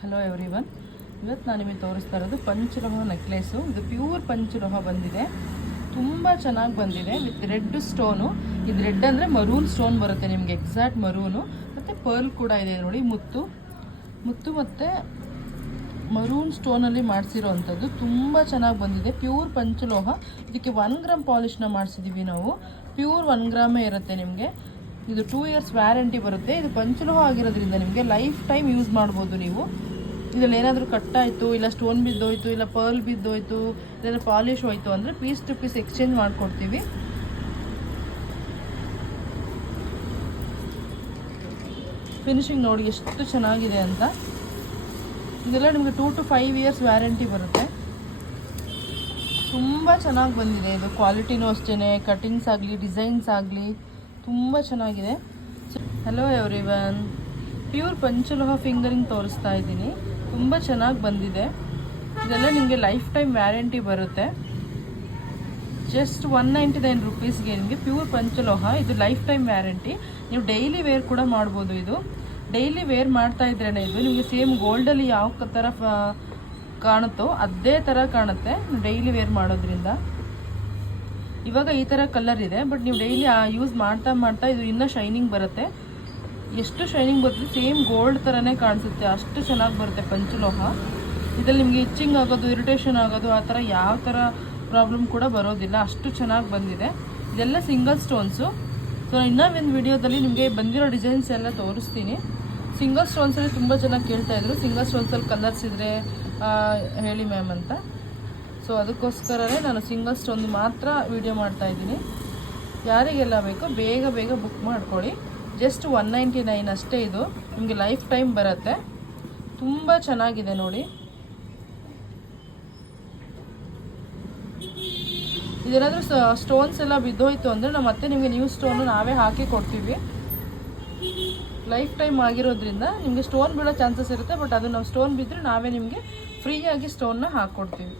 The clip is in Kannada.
Hello everyone. ಇವತ್ತು ನಾನು ನಿಮಗೆ ತೋರಿಸ್ತಾ ಇರೋದು ಪಂಚಲೋಹ ನೆಕ್ಲೇಸು. ಇದು ಪ್ಯೂರ್ ಪಂಚಲೋಹ ಬಂದಿದೆ, ತುಂಬ ಚೆನ್ನಾಗಿ ಬಂದಿದೆ ವಿತ್ ರೆಡ್ ಸ್ಟೋನು. ಇದು ರೆಡ್ ಅಂದರೆ ಮರೂನ್ ಸ್ಟೋನ್ ಬರುತ್ತೆ ನಿಮಗೆ, ಎಕ್ಸಾಕ್ಟ್ ಮರೂನು. ಮತ್ತು ಪರ್ಲ್ ಕೂಡ ಇದೆ ನೋಡಿ, ಮುತ್ತು ಮತ್ತು ಮರೂನ್ ಸ್ಟೋನಲ್ಲಿ ಮಾಡಿಸಿರೋ ಅಂಥದ್ದು. ತುಂಬ ಚೆನ್ನಾಗಿ ಬಂದಿದೆ, ಪ್ಯೂರ್ ಪಂಚಲೋಹ. ಇದಕ್ಕೆ 1 ಗ್ರಾಮ್ ಪಾಲಿಷ್ನ ಮಾಡಿಸಿದ್ದೀವಿ ನಾವು. ಪ್ಯೂರ್ 1 ಗ್ರಾಮೇ ಇರುತ್ತೆ ನಿಮಗೆ. ಇದು 2 ಇಯರ್ಸ್ ವ್ಯಾರಂಟಿ ಬರುತ್ತೆ. ಇದು ಪಂಚಲೋಹ ಆಗಿರೋದ್ರಿಂದ ನಿಮಗೆ ಲೈಫ್ ಟೈಮ್ ಯೂಸ್ ಮಾಡ್ಬೋದು ನೀವು. ಇದರಲ್ಲಿ ಏನಾದರೂ ಕಟ್ಟಾಯಿತು, ಇಲ್ಲ ಸ್ಟೋನ್ ಬಿದ್ದೋಯ್ತು, ಇಲ್ಲ ಪರ್ಲ್ ಬಿದ್ದೋಯ್ತು, ಇಲ್ಲ ಪಾಲಿಶ್ ಹೋಯ್ತು ಅಂದರೆ ಪೀಸ್ ಟು ಪೀಸ್ ಎಕ್ಸ್ಚೇಂಜ್ ಮಾಡಿಕೊಡ್ತೀವಿ. ಫಿನಿಶಿಂಗ್ ನೋಡಿ ಎಷ್ಟು ಚೆನ್ನಾಗಿದೆ ಅಂತ. ಇದೆಲ್ಲ ನಿಮಗೆ 2 to 5 ಇಯರ್ಸ್ ವ್ಯಾರಂಟಿ ಬರುತ್ತೆ. ತುಂಬ ಚೆನ್ನಾಗಿ ಬಂದಿದೆ ಇದು. ಕ್ವಾಲಿಟಿನೂ ಅಷ್ಟೇ, ಕಟಿಂಗ್ಸ್ ಆಗಲಿ ಡಿಸೈನ್ಸ್ ಆಗಲಿ ತುಂಬ ಚೆನ್ನಾಗಿದೆ. ಹಲೋ ಎವ್ರಿವನ್, ಪ್ಯೂರ್ ಪಂಚಲೋಹ ಫಿಂಗರಿಂಗ್ ತೋರಿಸ್ತಾ ಇದ್ದೀನಿ. ತುಂಬ ಚೆನ್ನಾಗಿ ಬಂದಿದೆ. ಇದೆಲ್ಲ ನಿಮಗೆ ಲೈಫ್ ಟೈಮ್ ವ್ಯಾರಂಟಿ ಬರುತ್ತೆ. ಜಸ್ಟ್ 199 ರುಪೀಸ್ಗೆ ನಿಮಗೆ ಪ್ಯೂರ್ ಪಂಚಲೋಹ. ಇದು ಲೈಫ್ ಟೈಮ್ ವ್ಯಾರಂಟಿ. ನೀವು ಡೈಲಿ ವೇರ್ ಕೂಡ ಮಾಡ್ಬೋದು. ಇದು ಡೈಲಿ ವೇರ್ ಮಾಡ್ತಾ ಇದ್ರೇ ಇದು ನಿಮಗೆ ಸೇಮ್ ಗೋಲ್ಡಲ್ಲಿ ಯಾವ ಥರ ಕಾಣುತ್ತೋ ಅದೇ ಥರ ಕಾಣುತ್ತೆ ಡೈಲಿ ವೇರ್ ಮಾಡೋದ್ರಿಂದ. ಇವಾಗ ಈ ಥರ ಕಲರ್ ಇದೆ, ಬಟ್ ನೀವು ಡೈಲಿ ಯೂಸ್ ಮಾಡ್ತಾ ಇದು ಇನ್ನೂ ಶೈನಿಂಗ್ ಬರುತ್ತೆ. ಎಷ್ಟು ಶೈನಿಂಗ್ ಬರುತ್ತೆ, ಸೇಮ್ ಗೋಲ್ಡ್ ಥರನೇ ಕಾಣಿಸುತ್ತೆ, ಅಷ್ಟು ಚೆನ್ನಾಗಿ ಬರುತ್ತೆ ಪಂಚಲೋಹ. ಇದರಲ್ಲಿ ನಿಮಗೆ ಇಚ್ಚಿಂಗ್ ಆಗೋದು, ಇರಿಟೇಷನ್ ಆಗೋದು ಆ ಥರ ಯಾವ ಥರ ಪ್ರಾಬ್ಲಮ್ ಕೂಡ ಬರೋದಿಲ್ಲ, ಅಷ್ಟು ಚೆನ್ನಾಗಿ ಬಂದಿದೆ. ಇದೆಲ್ಲ ಸಿಂಗಲ್ ಸ್ಟೋನ್ಸು. ಸೊ ಇನ್ನೂ ಒಂದು ವಿಡಿಯೋದಲ್ಲಿ ನಿಮಗೆ ಬಂದಿರೋ ಡಿಸೈನ್ಸ್ ಎಲ್ಲ ತೋರಿಸ್ತೀನಿ. ಸಿಂಗಲ್ ಸ್ಟೋನ್ಸಲ್ಲಿ ತುಂಬ ಚೆನ್ನಾಗಿ ಕೇಳ್ತಾಯಿದ್ರು, ಸಿಂಗಲ್ ಸ್ಟೋನ್ಸಲ್ಲಿ ಕಲರ್ಸ್ ಇದ್ದರೆ ಹೇಳಿ ಮ್ಯಾಮ್ ಅಂತ. ಸೊ ಅದಕ್ಕೋಸ್ಕರನೇ ನಾನು ಸಿಂಗಲ್ ಸ್ಟೋನ್ ಮಾತ್ರ ವಿಡಿಯೋ ಮಾಡ್ತಾಯಿದ್ದೀನಿ. ಯಾರಿಗೆಲ್ಲ ಬೇಕೋ ಬೇಗ ಬುಕ್ ಮಾಡ್ಕೊಳ್ಳಿ. ಜಸ್ಟ್ 199 ಅಷ್ಟೇ. ಇದು ನಿಮಗೆ ಲೈಫ್ ಟೈಮ್ ಬರುತ್ತೆ. ತುಂಬ ಚೆನ್ನಾಗಿದೆ ನೋಡಿ. ಇದೇನಾದರೂ ಸ್ಟೋನ್ಸ್ ಎಲ್ಲ ಬಿದ್ದೋಯ್ತು ಅಂದರೆ ನಾವು ಮತ್ತೆ ನಿಮಗೆ ನ್ಯೂ ಸ್ಟೋನು ನಾವೇ ಹಾಕಿ ಕೊಡ್ತೀವಿ. ಲೈಫ್ ಟೈಮ್ ಆಗಿರೋದ್ರಿಂದ ನಿಮಗೆ ಸ್ಟೋನ್ ಬೀಳೋ ಚಾನ್ಸಸ್ ಇರುತ್ತೆ, ಬಟ್ ಅದು ನಾವು ಸ್ಟೋನ್ ಬಿದ್ದರೆ ನಾವೇ ನಿಮಗೆ ಫ್ರೀಯಾಗಿ ಸ್ಟೋನ್ನ ಹಾಕ್ಕೊಡ್ತೀವಿ.